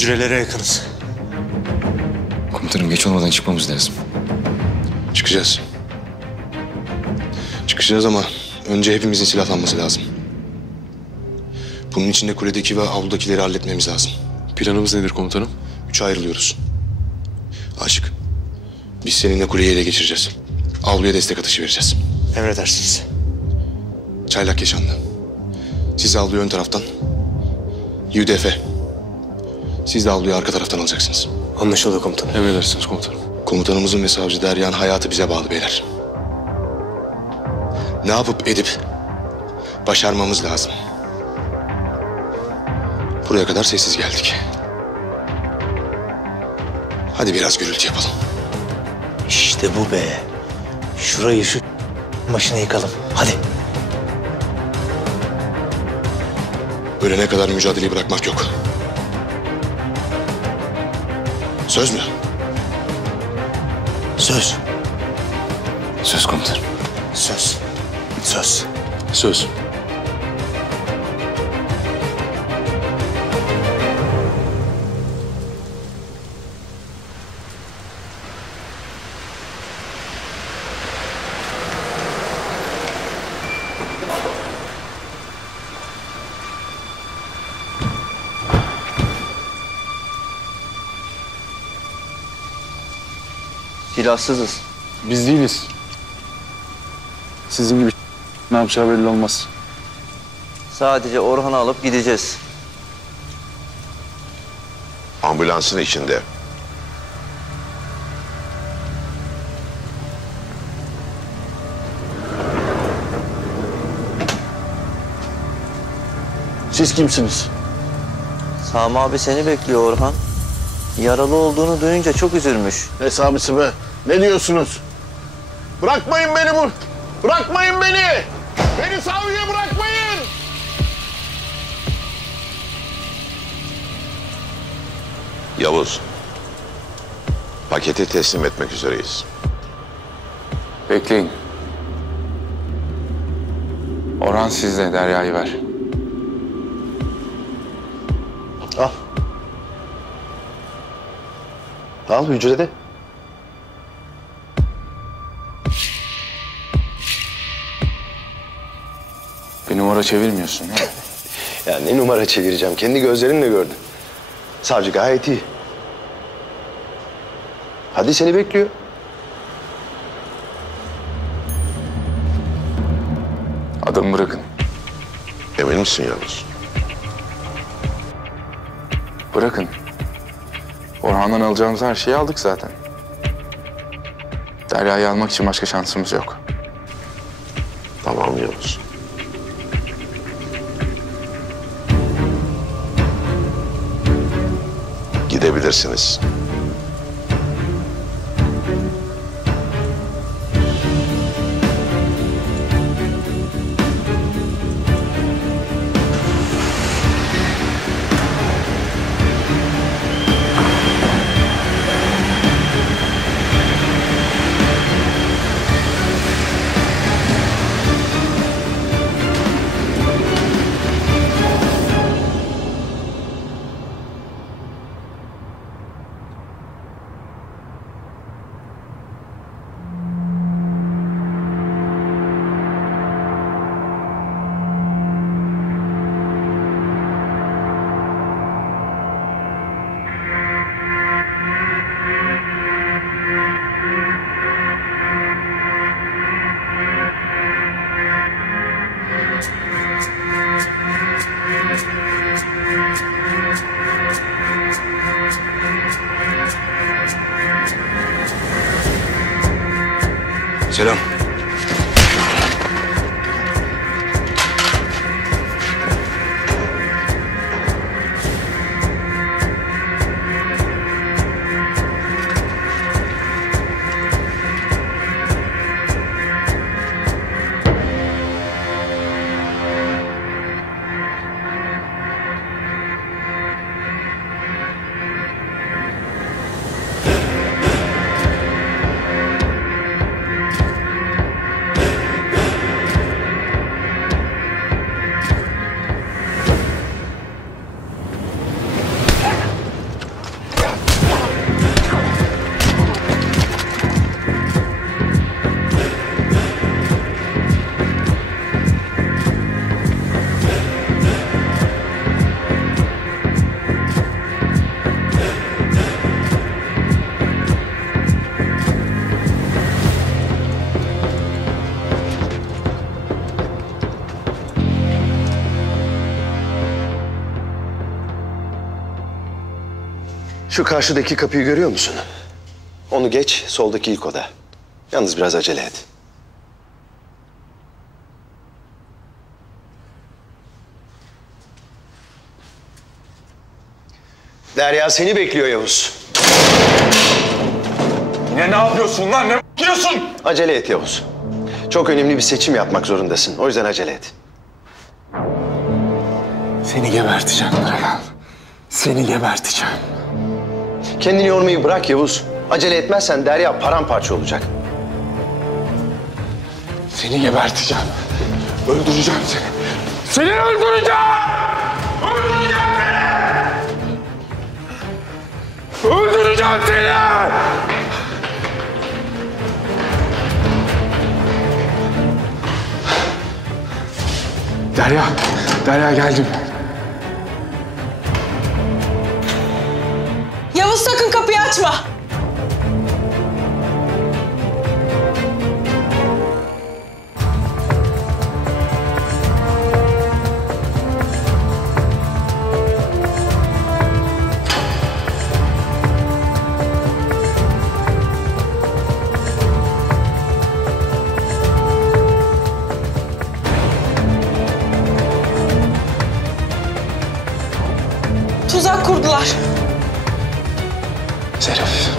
Hücrelere yakınız. Komutanım geç olmadan çıkmamız lazım. Çıkacağız. Çıkacağız ama önce hepimizin silahlanması lazım. Bunun için de kuledeki ve avludakileri halletmemiz lazım. Planımız nedir komutanım? 3'e ayrılıyoruz. Aşık, biz seninle kuleyi ele geçireceğiz. Avluya destek atışı vereceğiz. Emredersiniz. Çaylak Keşanlı, siz avluyu ön taraftan, Yiğit Efe, siz de avluyu arka taraftan alacaksınız. Anlaşıldı komutanım. Emredersiniz komutanım. Komutanımızın ve savcı Derya'nın hayatı bize bağlı beyler. Ne yapıp edip başarmamız lazım. Buraya kadar sessiz geldik. Hadi biraz gürültü yapalım. İşte bu be. Şurayı şu başına yıkalım. Hadi. Ölene kadar mücadeleyi bırakmak yok. Söz mü? Söz. Söz komutanım. Söz. Söz. Söz. Silahsızız. Biz değiliz. Sizin gibi ne yapacağı belli olmaz. Sadece Orhan'ı alıp gideceğiz. Ambulansın içinde. Siz kimsiniz? Sami abi seni bekliyor Orhan. Yaralı olduğunu duyunca çok üzülmüş. Hesabısı be. Ne diyorsunuz? Bırakmayın beni bu. Bırakmayın beni. Beni savcıya bırakmayın. Yavuz. Paketi teslim etmek üzereyiz. Bekleyin. Orhan sizde, Derya'yı ver. Al. Al hücrede. Bir numara çevirmiyorsun ha? Ya ne numara çevireceğim? Kendi gözlerinle gördün. Savcı gayet iyi. Hadi seni bekliyor. Adamı bırakın. Emin misin Yavuz? Bırakın. Orhan'dan alacağımız her şeyi aldık zaten. Derya'yı almak için başka şansımız yok. Tamam Yavuz. Gidebilirsiniz. Selam. Şu karşıdaki kapıyı görüyor musun? Onu geç, soldaki ilk oda. Yalnız biraz acele et. Derya seni bekliyor Yavuz. Yine ne yapıyorsun lan? Ne yapıyorsun? Acele et Yavuz. Çok önemli bir seçim yapmak zorundasın. O yüzden acele et. Seni geberteceğim Dragan. Seni geberteceğim. Kendini yormayı bırak Yavuz. Acele etmezsen Derya paramparça olacak. Seni geberteceğim. Öldüreceğim seni. Seni öldüreceğim! Öldüreceğim seni! Öldüreceğim seni! Derya geldim. Yavuz sakın kapıyı açma. Tuzak kurdular. Şeref.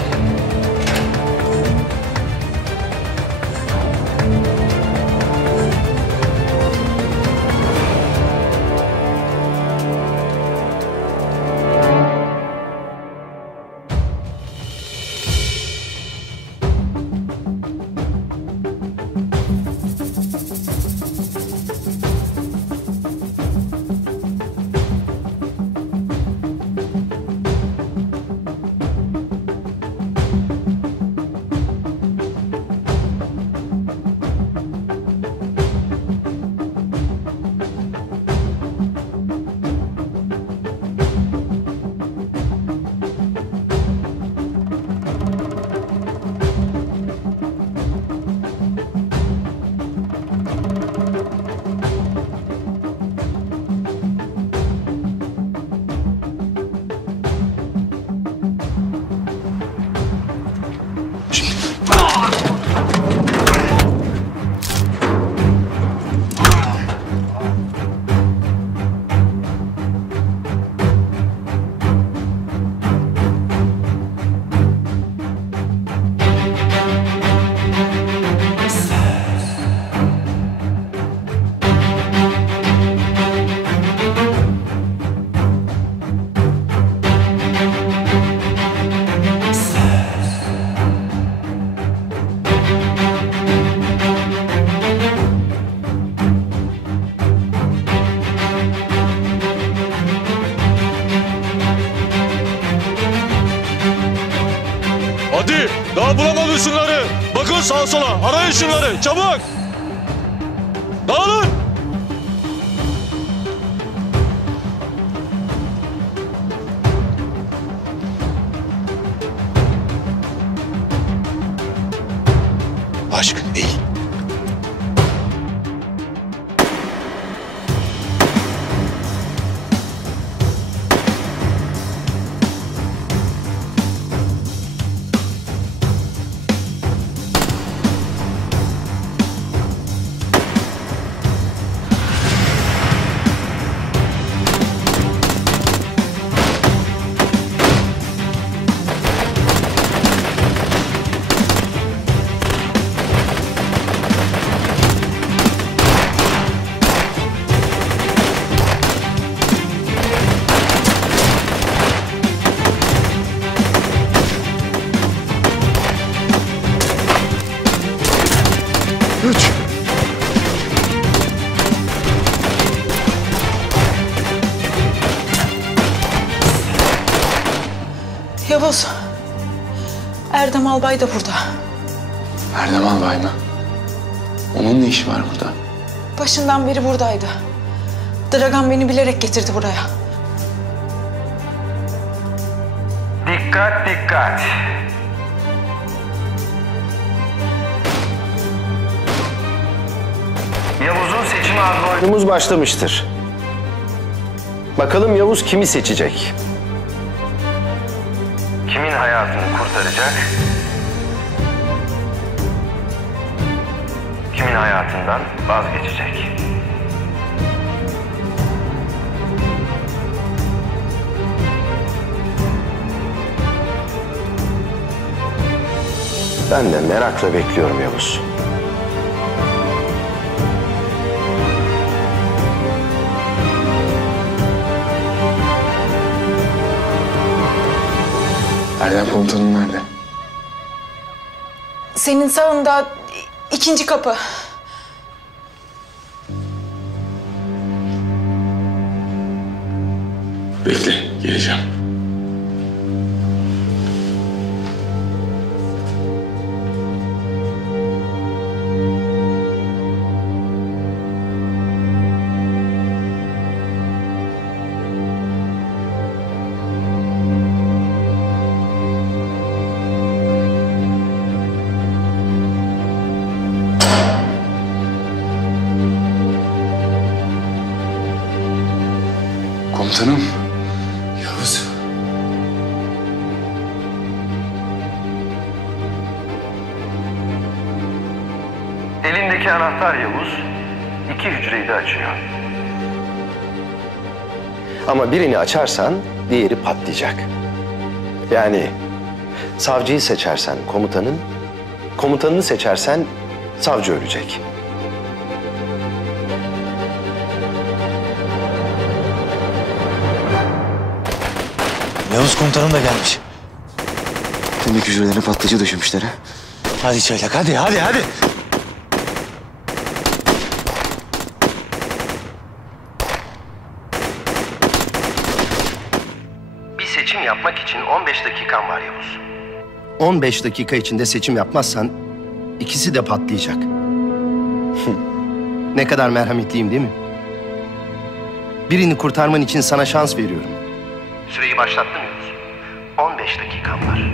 Hadi daha bulamadım şunları. Bakın sağa sola arayın şunları çabuk. Dağılın. Aşk değil. Yavuz. Erdem Albay da burada. Erdem Albay mı? Onun ne işi var burada? Başından beri buradaydı. Dragan beni bilerek getirdi buraya. Dikkat dikkat. Yavuz'un seçimi adlı Oyunumuz başlamıştır. Bakalım Yavuz kimi seçecek? hayatını kurtaracak, kimin hayatından vazgeçecek. Ben de merakla bekliyorum Yavuz. Erdem komutanım nerede? Senin sağında ikinci kapı. Bekle, geleceğim. Komutanım. Yavuz. Elindeki anahtar Yavuz, 2 hücreyi de açıyor. Ama birini açarsan diğeri patlayacak. Yani savcıyı seçersen komutanın, komutanını seçersen savcı ölecek. Yavuz komutanım da gelmiş. Kemik hücrelerine patlayıcı döşemişler ha. Hadi Çaylak, hadi, hadi, hadi. Bir seçim yapmak için 15 dakikan var Yavuz. 15 dakika içinde seçim yapmazsan ikisi de patlayacak. Ne kadar merhametliyim değil mi? Birini kurtarman için sana şans veriyorum. Süreyi başlattım Yavuz. 15 dakikan var.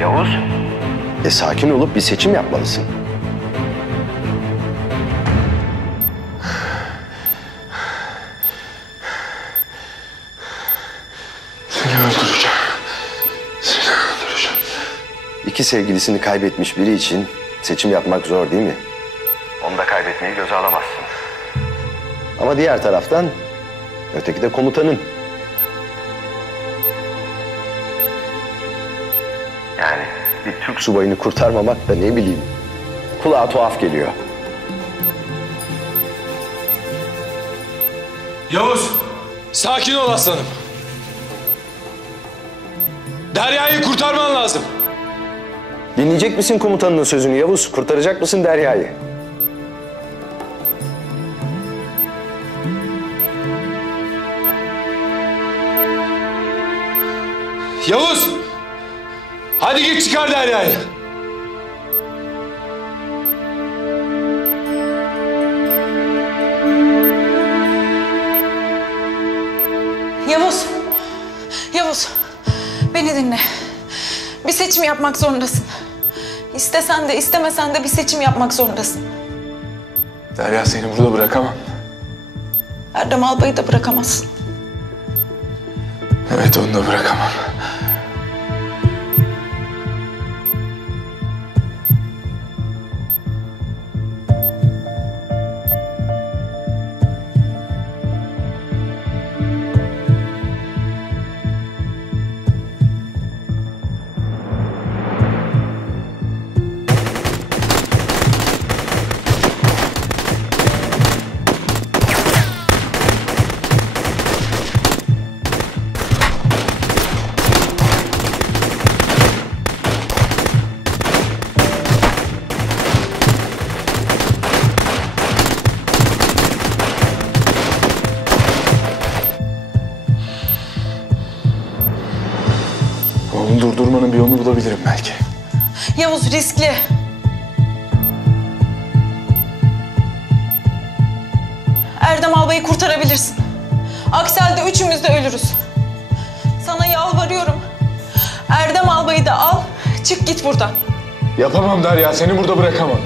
Yavuz, Sakin olup bir seçim yapmalısın. Seni öldüreceğim. Seni öldüreceğim. İki sevgilisini kaybetmiş biri için seçim yapmak zor değil mi? onu da kaybetmeyi göze alamazsın. Ama diğer taraftan öteki de komutanın. Yani bir Türk Subayını kurtarmamak da ne bileyim, kulağa tuhaf geliyor. Yavuz, sakin ol aslanım. Derya'yı kurtarman lazım. Dinleyecek misin komutanının sözünü Yavuz? Kurtaracak mısın Derya'yı? Yavuz, hadi git çıkar Derya'yı. Yavuz. Yavuz. Beni dinle. Bir seçim yapmak zorundasın. İstesen de istemesen de bir seçim yapmak zorundasın. Derya, seni burada bırakamam. Erdem Albay'ı da bırakamazsın. Evet, onu da bırakamam. kurtarabilirim belki. Yavuz riskli. Erdem albayı kurtarabilirsin. Aksi halde üçümüz de ölürüz. Sana yalvarıyorum. Erdem albayı da al, çık git buradan. Yapamam Derya, seni burada bırakamam.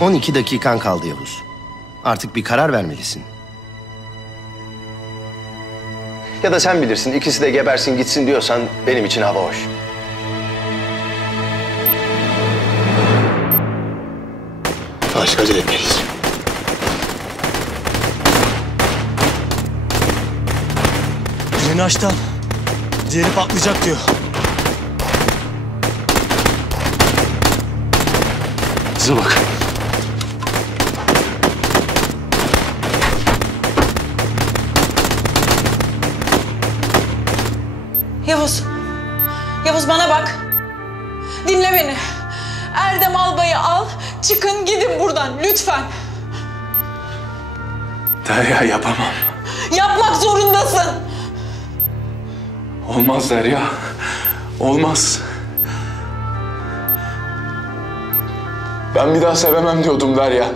...12 dakikan kaldı Yavuz. Artık bir karar vermelisin. Ya da sen bilirsin, ikisi de gebersin gitsin diyorsan benim için hava hoş. Aşk acele etmeliyiz. Birini açtı al. Diğeri patlayacak diyor. Bize bak. Yavuz. Yavuz bana bak. Dinle beni. Erdem albayı al, çıkın gidin buradan lütfen. Derya, yapamam. Yapmak zorundasın. Olmaz Derya. Olmaz. Ben bir daha sevemem diyordum Derya.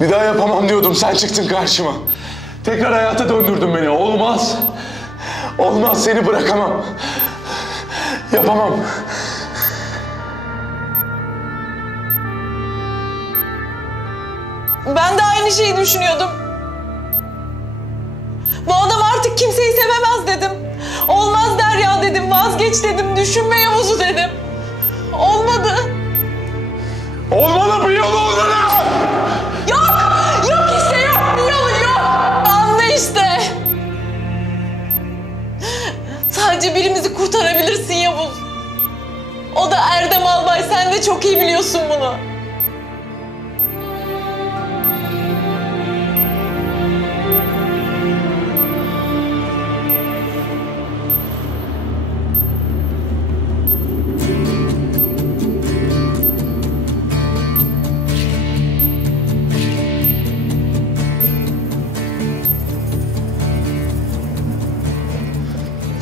Bir daha yapamam diyordum. Sen çıktın karşıma. Tekrar hayata döndürdün beni. Olmaz. Olmaz. Seni bırakamam. Yapamam. Ben de aynı şeyi düşünüyordum. Bu adam artık kimseyi sevemez dedim. Olmaz Derya dedim, vazgeç dedim, düşünme Yavuz'u dedim. Olmadı. Olmadı, bir yolu olmadı. Yok, yok işte yok, bir yolu yok. Anla işte. Sadece birimizi kurtarabilirsin Yavuz. O da Erdem albay, sen de çok iyi biliyorsun bunu.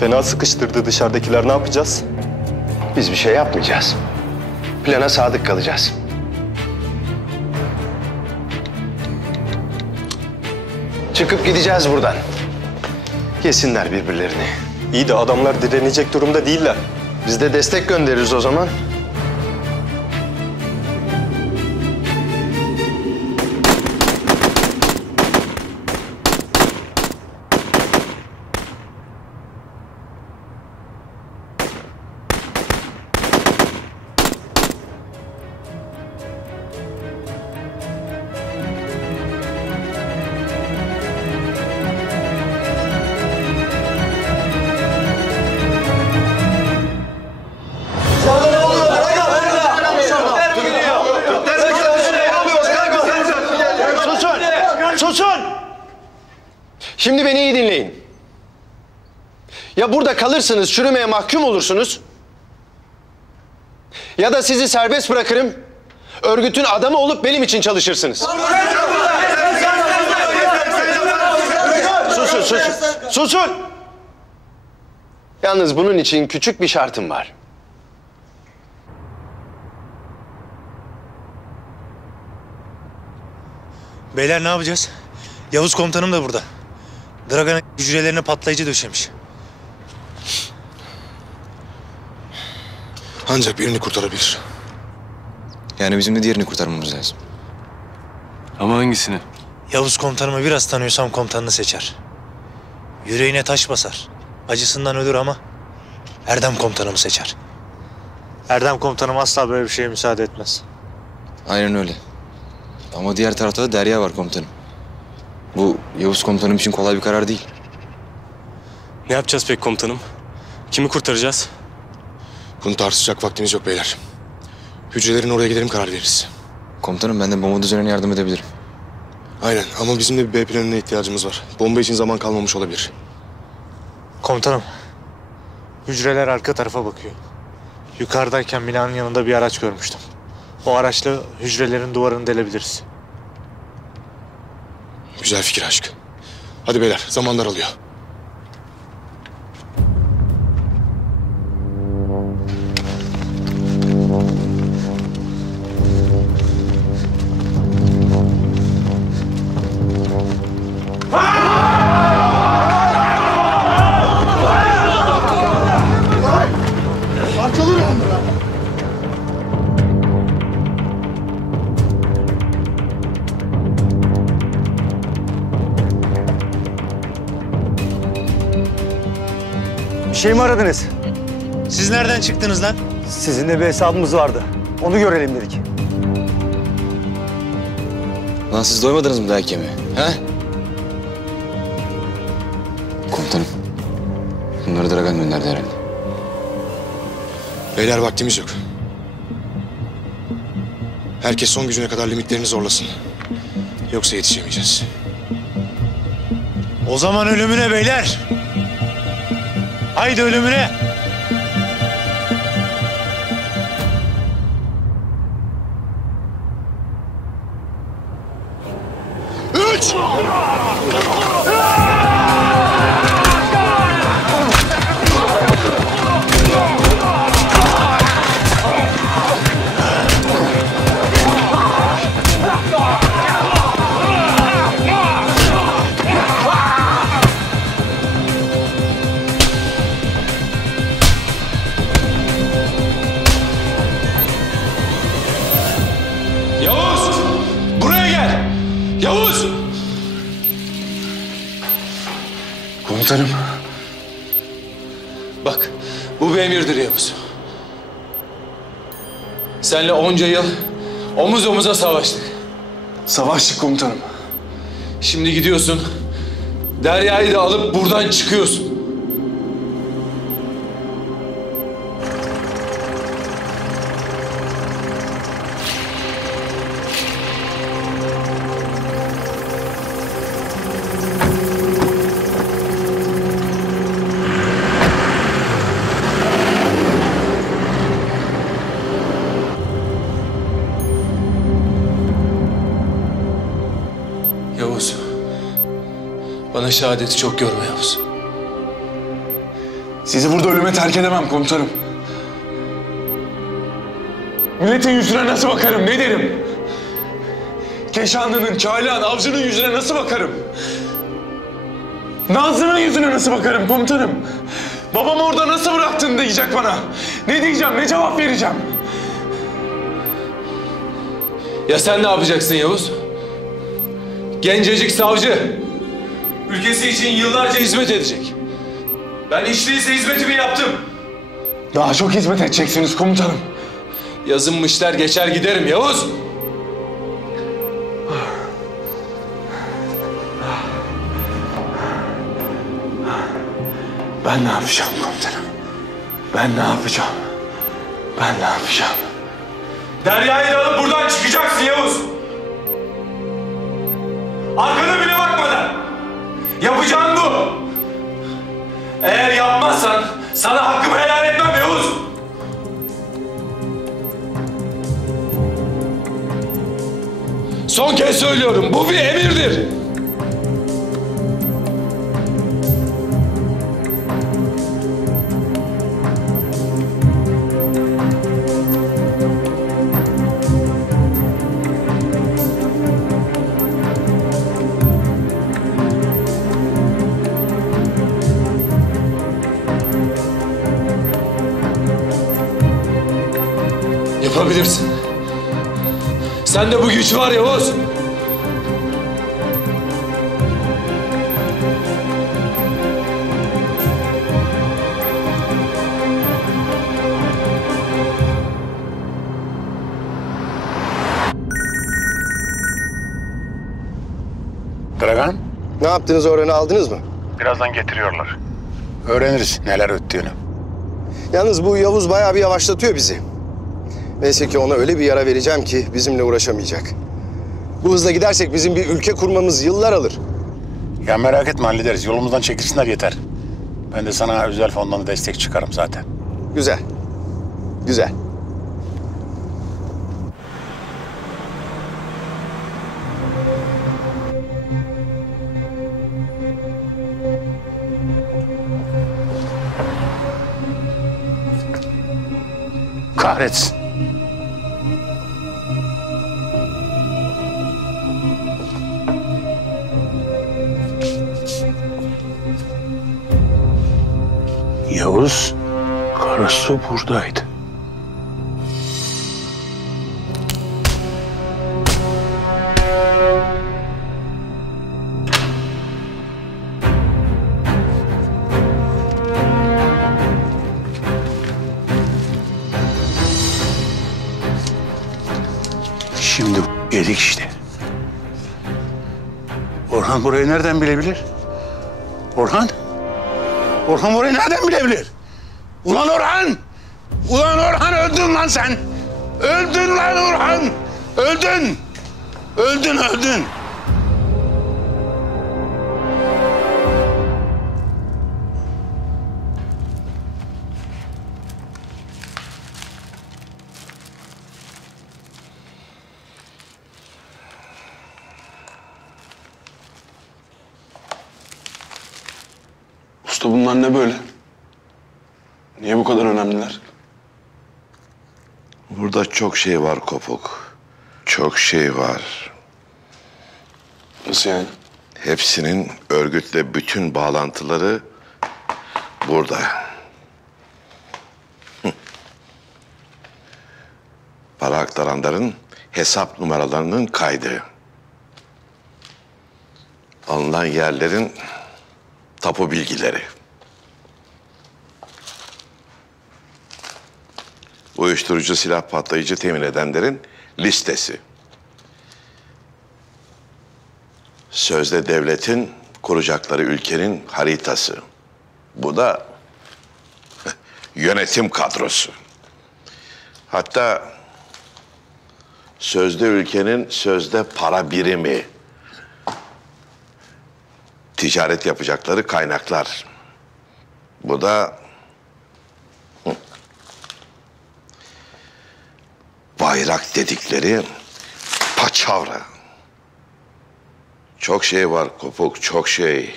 Fena sıkıştırdı dışarıdakiler, ne yapacağız? Biz bir şey yapmayacağız. Plana sadık kalacağız. Çıkıp gideceğiz buradan. Yesinler birbirlerini. İyi de adamlar direnecek durumda değiller. Biz de destek göndeririz o zaman. Susun! Şimdi beni iyi dinleyin. Ya burada kalırsınız, çürümeye mahkum olursunuz. Ya da sizi serbest bırakırım, örgütün adamı olup benim için çalışırsınız. Susun, susun, susun! Yalnız bunun için küçük bir şartım var. Beyler ne yapacağız? Yavuz komutanım da burada. Dragan'ın hücrelerine patlayıcı döşemiş. Ancak birini kurtarabilir. Yani bizim de diğerini kurtarmamız lazım. Ama hangisini? Yavuz komutanımı biraz tanıyorsam komutanını seçer. Yüreğine taş basar. Acısından ölür ama Erdem komutanımı seçer. Erdem komutanım asla böyle bir şeye müsaade etmez. Aynen öyle. Ama diğer tarafta da Derya var komutanım. Bu Yavuz komutanım için kolay bir karar değil. Ne yapacağız peki komutanım? Kimi kurtaracağız? Bunu tartışacak vaktimiz yok beyler. Hücrelerin oraya gidelim, karar veririz. Komutanım ben de bomba düzenine yardım edebilirim. Aynen ama bizim de bir B planına ihtiyacımız var. Bomba için zaman kalmamış olabilir. Komutanım, hücreler arka tarafa bakıyor. Yukarıdayken binanın yanında bir araç görmüştüm. O araçla hücrelerin duvarını delebiliriz. Güzel fikir aşk. Hadi beyler, zaman daralıyor. Bir şey mi aradınız? Siz nereden çıktınız lan? Sizinle bir hesabımız vardı. Onu görelim dedik. Lan siz doymadınız mı dayak yemeye? He? Komutanım. Bunları Dragan gönderdi herhalde. Beyler vaktimiz yok. Herkes son gücüne kadar limitlerini zorlasın. Yoksa yetişemeyeceğiz. O zaman ölümüne beyler. Haydi ölümüne. Üç! Yavuz! Buraya gel! Yavuz! Komutanım. Bak, bu bir emirdir Yavuz. Seninle onca yıl omuz omuza savaştık. Savaştık komutanım. Şimdi gidiyorsun, Derya'yı da alıp buradan çıkıyorsun. Yavuz, bana şehadeti çok görme Yavuz. Sizi burada ölüme terk edemem komutanım. Milletin yüzüne nasıl bakarım, ne derim? Keşanlı'nın, Çağlayan, Avcı'nın yüzüne nasıl bakarım? Nazlı'nın yüzüne nasıl bakarım komutanım? Babamı orada nasıl bıraktın diyecek bana. Ne diyeceğim, ne cevap vereceğim? Ya sen ne yapacaksın Yavuz? Gencecik savcı. Ülkesi için yıllarca hizmet edecek. Ben hiç değilse hizmetimi yaptım. Daha çok hizmet edeceksiniz komutanım. Yazınmışlar geçer giderim Yavuz. Ben ne yapacağım komutanım? Ben ne yapacağım? Ben ne yapacağım? Derya'yı da alıp buradan çıkacaksın Yavuz. Arkana bile bakmadan. Yapacağın bu. Eğer yapmazsan sana hakkımı helal etmem Yavuz. Son kez söylüyorum, bu bir emirdir. Yapabilirsin. Sende bu güç var Yavuz. Dragan? Ne yaptınız, öğreni aldınız mı? Birazdan getiriyorlar. Öğreniriz neler öttüğünü. Yalnız bu Yavuz bayağı bir yavaşlatıyor bizi. Neyse ki ona öyle bir yara vereceğim ki bizimle uğraşamayacak. Bu hızla gidersek bizim bir ülke kurmamız yıllar alır. Ya merak etme hallederiz. Yolumuzdan çekilsinler yeter. Ben de sana özel fondan destek çıkarım zaten. Güzel. Güzel. Kahretsin. Yavuz, karısı buradaydı. Şimdi yedik işte. Orhan burayı nereden bilebilir? Orhan? Orhan burayı nereden bilebilir? Ulan Orhan! Ulan Orhan öldün lan sen! Öldün lan Orhan! Öldün! Öldün, öldün! Usta bunlar ne böyle? Niye bu kadar önemliler? Burada çok şey var Kopuk. Çok şey var. Nasıl yani? Hepsinin örgütle bütün bağlantıları burada. Para aktaranların hesap numaralarının kaydı. Alınan yerlerin tapu bilgileri. Uyuşturucu, silah, patlayıcı temin edenlerin listesi. Sözde devletin kuracakları ülkenin haritası. Bu da yönetim kadrosu. Hatta sözde ülkenin sözde para birimi. Ticaret yapacakları kaynaklar. Bu da bayrak dedikleri paçavra. Çok şey var Kopuk, çok şey.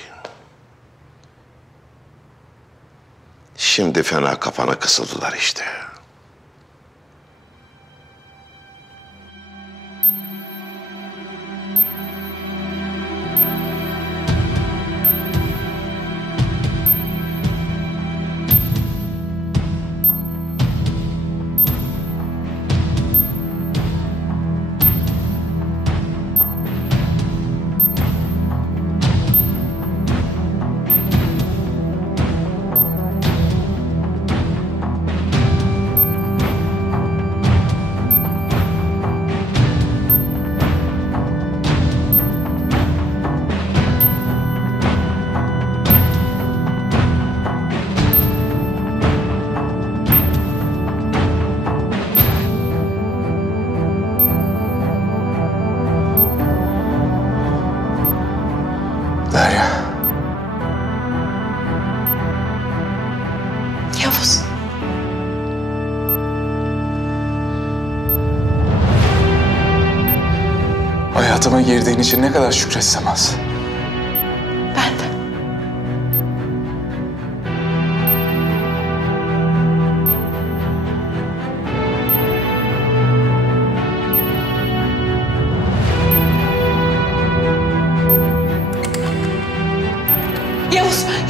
Şimdi fena kapana kısıldılar işte. Derya. Yavuz. Hayatıma girdiğin için ne kadar şükretsem az. Ben de.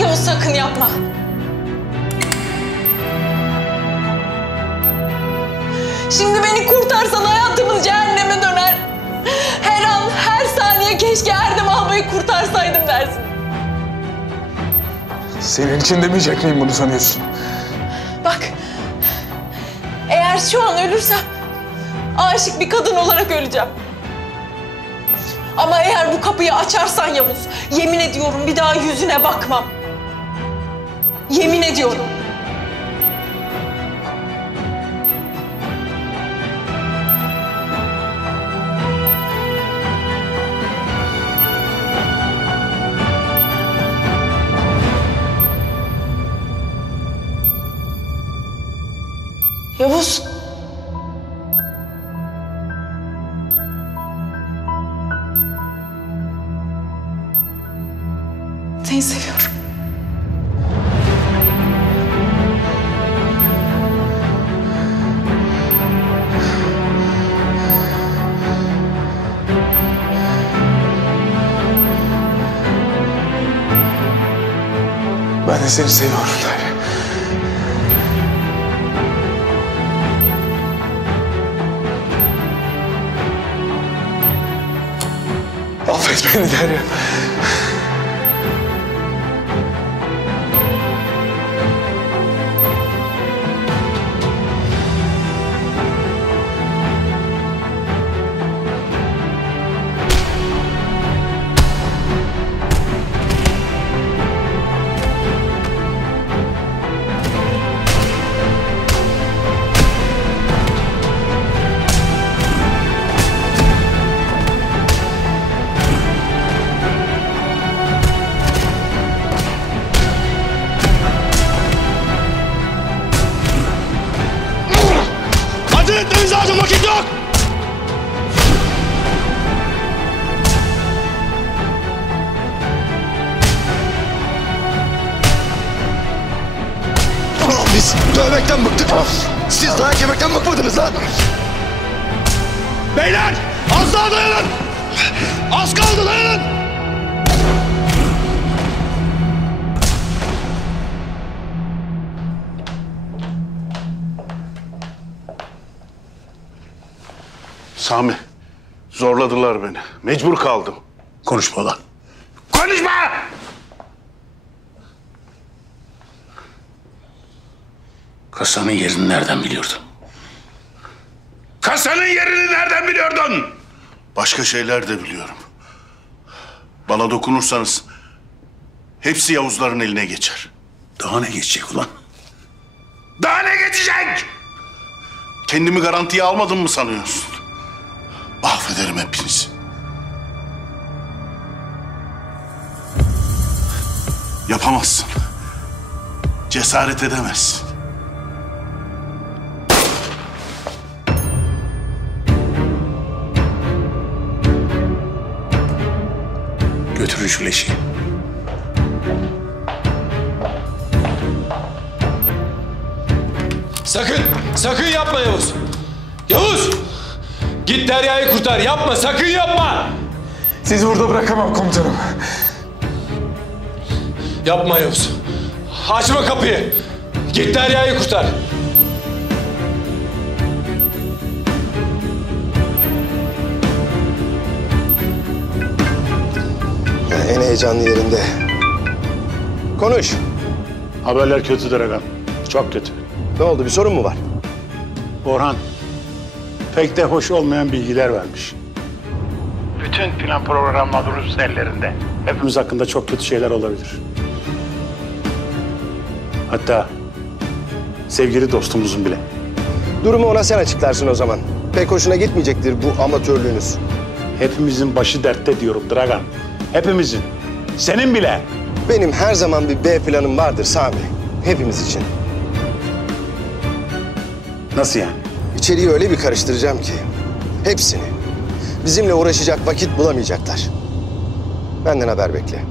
Yavuz sakın yapma. Şimdi beni kurtarsan hayatımız cehenneme döner. Her an, her saniye keşke Erdem ablayı kurtarsaydım dersin. Senin için demeyecek miyim bunu sanıyorsun? Bak, eğer şu an ölürsem aşık bir kadın olarak öleceğim. Ama eğer bu kapıyı açarsan Yavuz, yemin ediyorum bir daha yüzüne bakmam. Yemin ediyorum. Yavuz. Seni seviyorum. Ben de seni seviyorum Derya. Affet beni Derya. Acele etmemiz lazım, vakit yok! Biz dövmekten bıktık. Siz dayak yemekten bıkmadınız lan. Beyler! Az daha dayanın! Az kaldı, dayanın! Sami, zorladılar beni. Mecbur kaldım. Konuşma lan. Konuşma! Kasanın yerini nereden biliyordun? Kasanın yerini nereden biliyordun? Başka şeyler de biliyorum. Bana dokunursanız hepsi Yavuzların eline geçer. Daha ne geçecek ulan? Daha ne geçecek? Kendimi garantiye almadım mı sanıyorsun? Mahvederim hepinizi. Yapamazsın. Cesaret edemezsin. Götürün şu leşi. Sakın yapma Yavuz. Yavuz! Git Derya'yı kurtar. Yapma, sakın yapma. Sizi burada bırakamam komutanım. Yapma Yavuz. Açma kapıyı. Git Derya'yı kurtar. Yani en heyecanlı yerinde. Konuş. Haberler kötü Dragan. Çok kötü. Ne oldu, bir sorun mu var? Orhan pek de hoş olmayan bilgiler vermiş. Bütün plan programları Rus ellerinde. Hepimiz hakkında çok kötü şeyler olabilir. Hatta sevgili dostumuzun bile. Durumu ona sen açıklarsın o zaman. Pek hoşuna gitmeyecektir bu amatörlüğünüz. Hepimizin başı dertte diyorum Dragan. Hepimizin. Senin bile. Benim her zaman bir B planım vardır Sami. Hepimiz için. Nasıl yani? İçeriği öyle bir karıştıracağım ki hepsini. Bizimle uğraşacak vakit bulamayacaklar. Benden haber bekle.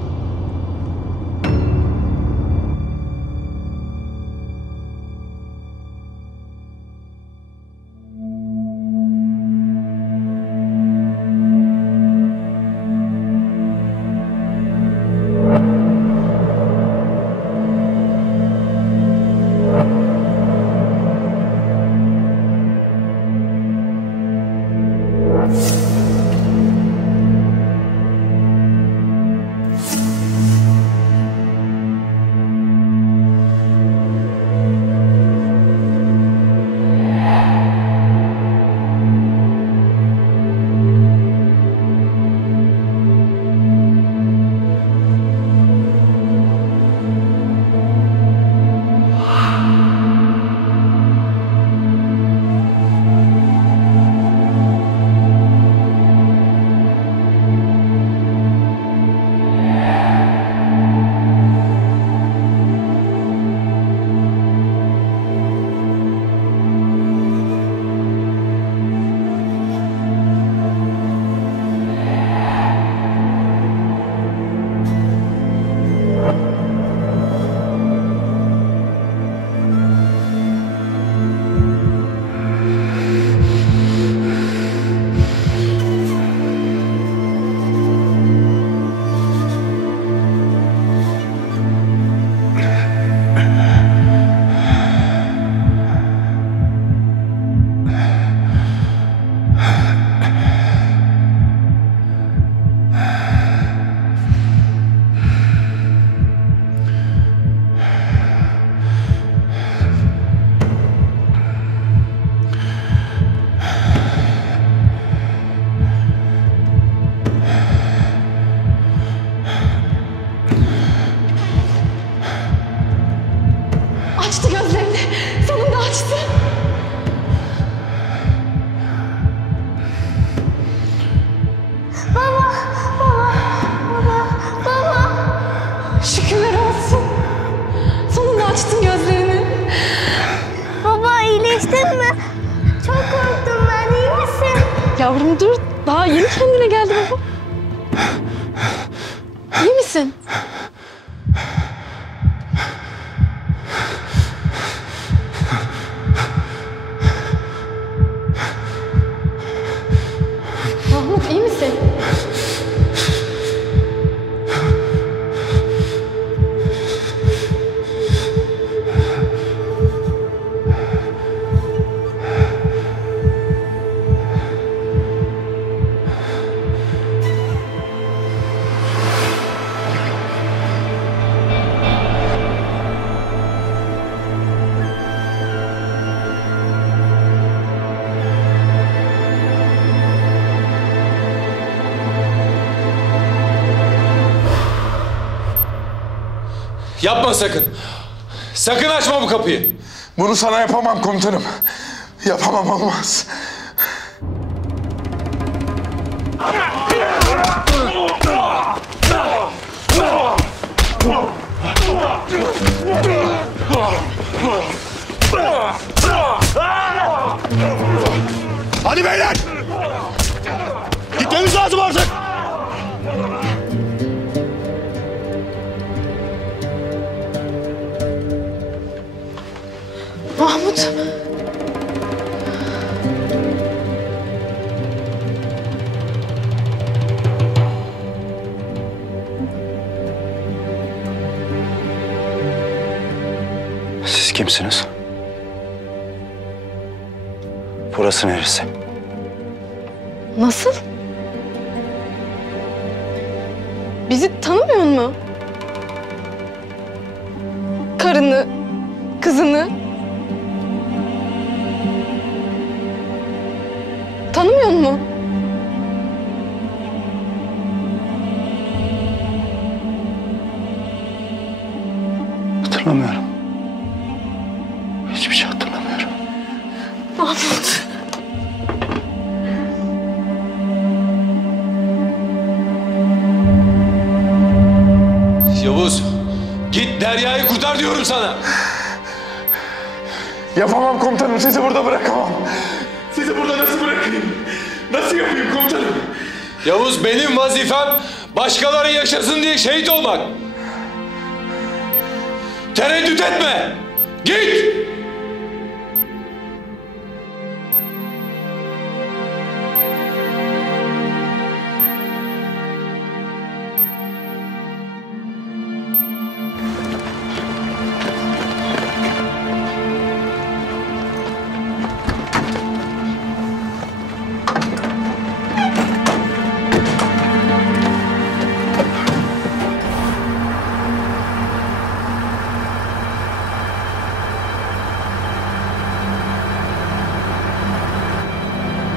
Yavrum dur. Daha yeni kendine geldi baba. İyi misin? Mahmut iyi misin? Yapma sakın. Sakın açma bu kapıyı. Bunu sana yapamam komutanım. Yapamam, olmaz. Hadi beyler! Gitmemiz lazım artık! Mahmut. Siz kimsiniz? Burası neresi? Nasıl? Bizi tanımıyor mu? Karını, kızını. Tanımıyor mu? Hatırlamıyorum. Hiçbir şey hatırlamıyorum. Mahmut. Yavuz, git Derya'yı kurtar diyorum sana. Yapamam komutanım, sizi burada bırakamam. Sizi burada nasıl bırakayım? Nasıl yapayım komutanım? Yavuz, benim vazifem başkaları yaşasın diye şehit olmak. Tereddüt etme. Git.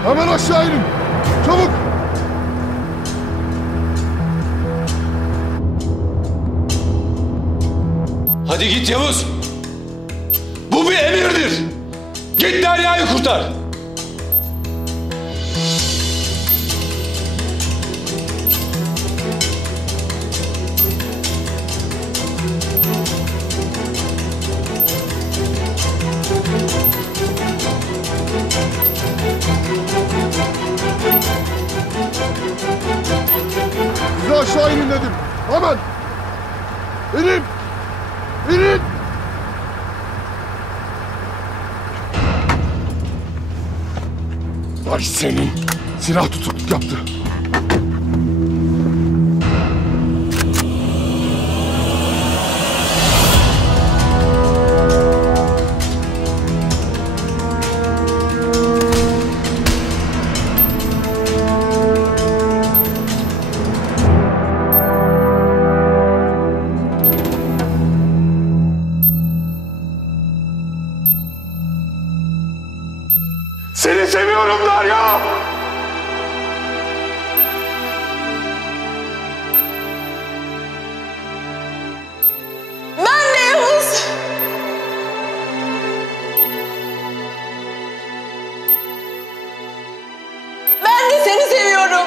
Hemen aşağı inin. Çabuk. Hadi git Yavuz. Bu bir emirdir. Git Derya'yı kurtar. Size aşağı inin dedim. Hemen. İnin. İnin. Vay senin. Silah tutukluk yaptı. Seni seviyorum Derya! Ben de Yavuz. Ben de seni seviyorum.